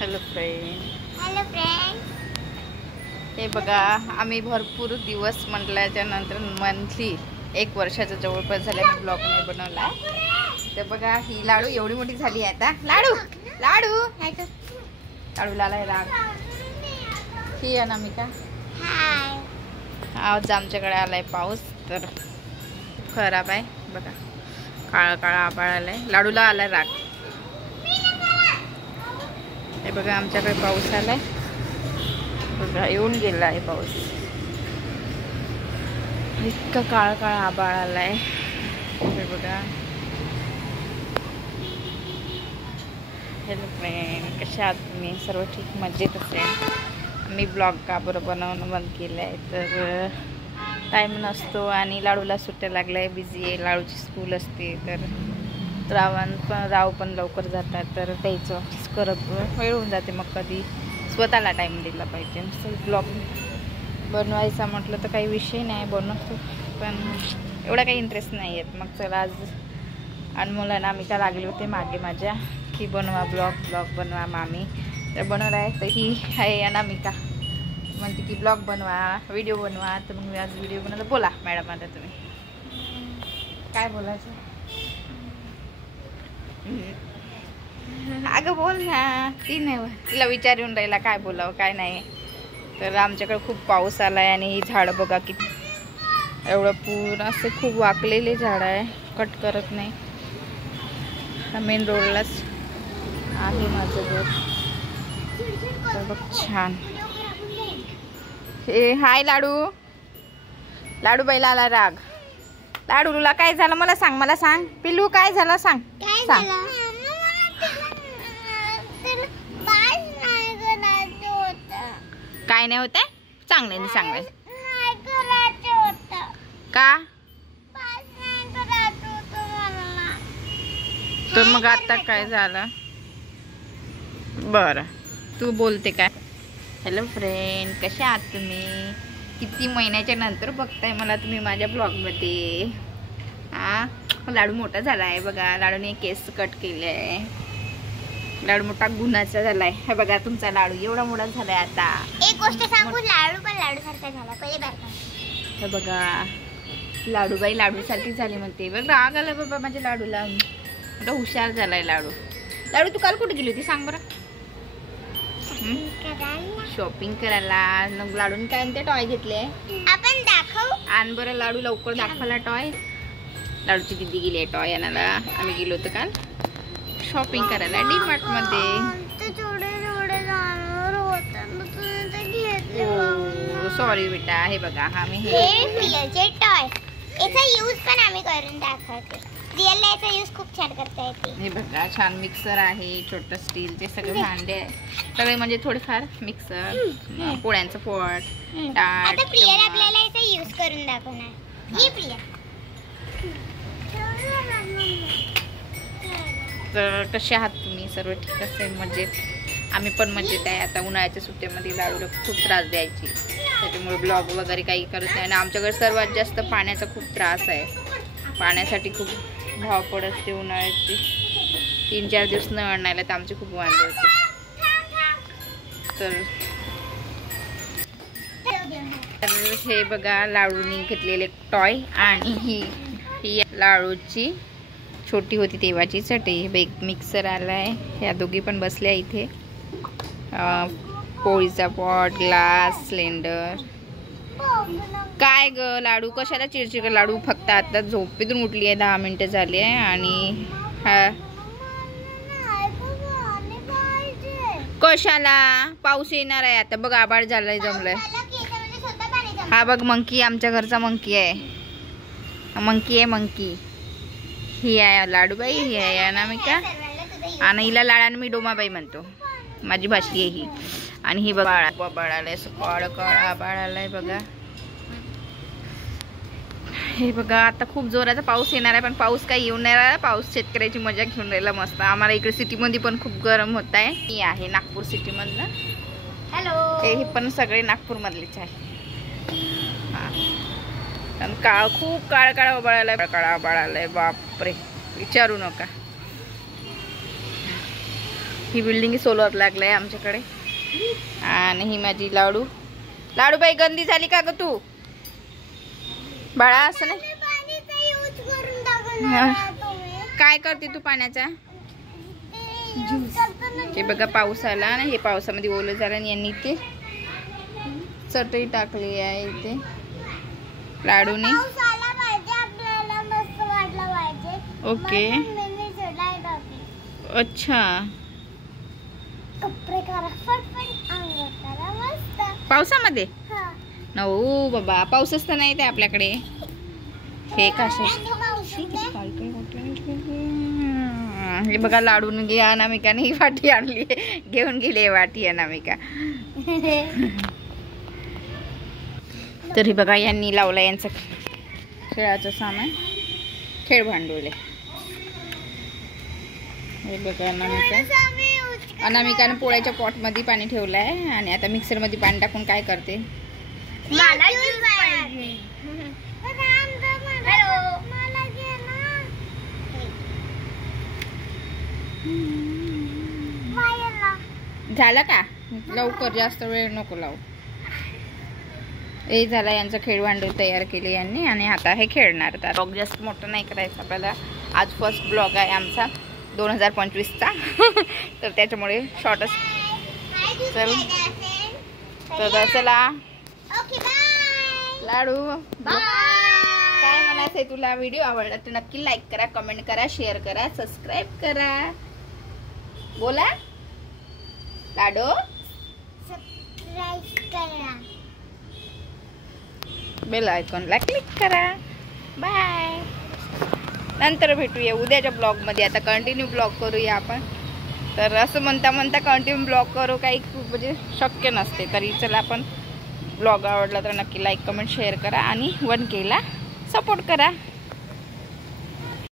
Hello friend. Hello friend. हे बघा, आम्ही भरपूर दिवस म्हटल्याच्या नंतर मंथली 1 वर्षाचा जवळपास झाला मी ब्लॉग नाही बनवला. तर बघा, ही लाडू एवढी मोठी झाली आहे आता. लाडू लाडू लाडू लालाय राग. ही अनामिका. हाय. आज आमच्याकडे आलाय पाऊस, तर खराब आहे बघा. काळा काळा आभाळ आलाय. लाडूला आलाय राग. हे बघा, आमच्याकडे पाऊस आलाय बघा. येऊन गेला आहे पाऊस. इतका काळा काळा आभाळ आलाय. हे बघा. हॅलो फ्रेंड, कशा आहात तुम्ही? सर्व ठीक, मजेत असेल. मी ब्लॉग का बरं बनवणं बंद केलं आहे, तर टाईम नसतो आणि लाडूला सुट्ट्या लागल्या आहे. बिझी आहे, लाडूची स्कूल असते. तर राव पण लवकर जातात, तर त्याचं करत वेळ होऊन जाते. मग कधी स्वतःला टाईम दिला पाहिजे. ब्लॉग बनवायचा म्हटलं तर काही विषय नाही, बनवतो, पण एवढा काही इंटरेस्ट नाही येत. मग चला, आज अनमोल अनामिका लागले होते मागे माझ्या की बनवा ब्लॉग बनवा मामी. तर बनवला आहे. तर ही आहे अनामिका, म्हणते की ब्लॉग बनवा, व्हिडिओ बनवा. तर मग मी आज व्हिडिओ बनवला. बोला मॅडम, आता तुम्ही काय बोलायचं? अगं बोल ना. ती नाही, तिला विचारून राहिला काय बोलावं काय नाही. तर आमच्याकडे खूप पाऊस आलाय आणि ही झाडं बघा किती एवढं पूर्ण असे खूप वाकलेले झाड आहे, कट करत नाही. मेन रोडलाच आहे माझं घर. तर बघ छान. हे हाय लाडू. लाडू बैला आला राग. लाडू तुला काय झालं मला सांग, मला सांग. पिल्लू काय झालं सांग. सांग. काय नाही होते, चांगलं सांगलं का? तर मग आता काय झालं? बरं, तू बोलते काय? हॅलो फ्रेंड, कशा आहात तुम्ही? किती महिन्याच्या नंतर बघताय मला तुम्ही माझ्या ब्लॉगमध्ये. लाडू मोठा झाला आहे बघा. लाडूने केस कट केले आहे. लाडू मोठा गुणाचा झालाय. हे बघा, तुमचा लाडू एवढा मोठा झालाय आता. एक गोष्ट सांगू, लाडू पण लाडू सारखा झाला पहिले बरं. हे बघा, लाडूबाई लाडू सारखी झाली म्हणते. बघ, राग आला बाबा माझ्या लाडूला. मोठा हुशार झालाय लाडू. लाडू तू काल कुठे गेली होती सांग बरं? शॉपिंग करायला. मग लाडून काय ते टॉय घेतले आपण दाखव. आण बरं लाडू, लवकर दाखवायला टॉय. लाडूची दीदी गेली आहे टॉय आणायला. आम्ही गेलो होतो काल शॉपिंग करायला डीमार्ट मध्ये. सॉरी बेटा. हे बघा, आम्ही हे प्रियाचे टॉय. याचा यूज पण आम्ही करून दाखवते. रिअल याचा यूज खूप छान करता येते. हे बघा, छान मिक्सर आहे, छोटं स्टीलचे सगळे भांडे आहे, सगळे म्हणजे थोडेफार. मिक्सर, पोळ्यांचं पोट, आता प्रिया आपल्याला याचा यूज करून दाखवणार. ही प्रिया. तर कसे आहात तुम्ही? सर्व ठीक असेल, मजेत? आम्ही पण मजेत आहे. आता उन्हाळ्याच्या सुट्ट्यामध्ये लाडूला खूप त्रास द्यायची, त्याच्यामुळे ब्लॉग वगैरे काही करत नाही. आणि आमच्याकडे सर्वात जास्त पाण्याचा खूप त्रास आहे. पाण्यासाठी खूप धावपळ असते उन्हाळ्याची. 3-4 दिवस नळ नाही तर आमचे खूप वांदे होते. तर हे बघा, लाडूनी घेतलेले टॉय. आणि ही लाडूची छोटी होती तेव्हाची चटई. मिक्सर आलाय. ह्या दोघी पण बसल्या इथे. पोळीचा पॉट, ग्लास, सिलेंडर. काय ग लाडू, कशाला चिडचिड? लाडू फक्त आता झोपेतून उठली आहे, 10 मिनिटं झाली आहे. आणि कशाला? पाऊस येणार आहे आता. बघ, आभाळ झालंय, जमलंय. हा बघ, मंकी, आमच्या घरचा मंकी आहे. मंकी आहे, मंकी. ही आहे लाडूबाई, ही आहे अनामिका. आणि हिला लाडाने मी डोमाबाई म्हणतो, माझी भाषी आहे ही. आणि ही बघा, आभाळ आलाय, काळ काळ आभाळ आलाय बघा. हे बघा, आता खूप जोराचा पाऊस येणार आहे, पण पाऊस काही येऊन नाही राहिला. पाऊस शेतकऱ्याची मजा घेऊन राहिला मस्त. आम्हाला इकडे सिटीमध्ये पण खूप गरम होत आहे. ही आहे नागपूर सिटीमधलं. हॅलो. हे पण सगळे नागपूरमधलेच आहे. खूप काळ काळ आभाळ आलाय, बापरे, विचारू नका. ही बिल्डिंग सोलर लागलाय आमच्याकडे. आणि ही माझी लाडू. लाडूबाई गंदी झाली का ग तू बाळा? असं नाही. काय करते तू पाण्याचा? हे बघा पाऊस आला ना, हे पावसामध्ये ओलं झालं आणि यांनी इथे चटई टाकली आहे इथे लाडूने. ओके अच्छा. पावसामध्ये नो बाबा, पाऊसच तर नाही ते आपल्याकडे. हे कसे हे बघा लाडून घ्या. अनामिकाने ही वाटी आणली, घेऊन गेली वाटी अनामिका. तर हे बघा यांनी लावलं यांचं खेळाचं सामान, खेळ भांडवल. हे बघा अनामिकाने पोळ्याच्या पॉट मध्ये पाणी ठेवलं आहे आणि आता मिक्सर मध्ये पाणी टाकून काय करते. झालं का? लवकर, जास्त वेळ नको लावू. हे झालं यांचं खेळ भांडवल तयार केले यांनी आणि आता हे खेळणार. ब्लॉग जास्त मोठं नाही करायचं आपल्याला. आज फर्स्ट ब्लॉग आहे आमचा 2025चा. तर त्याच्यामुळे शॉर्टच. तर चला लाडू, काय म्हणायचंय तुला? व्हिडिओ आवडला तर नक्की लाईक करा, कमेंट करा, शेअर करा, सबस्क्राईब करा. बोला लाडू. सबस्क्राईब करा, बेल आयकॉनला क्लिक करा. बाय. नंतर भेटूया उद्याच्या ब्लॉग मध्ये. आता कंटिन्यू ब्लॉग करूया आपण. तर असं म्हणता म्हणता कंटिन्यू ब्लॉग करू काही म्हणजे शक्य नसते. तरी चला आपण ब्लॉग आवडला तर नक्की लाईक कमेंट शेअर करा आणि 1K ला सपोर्ट करा.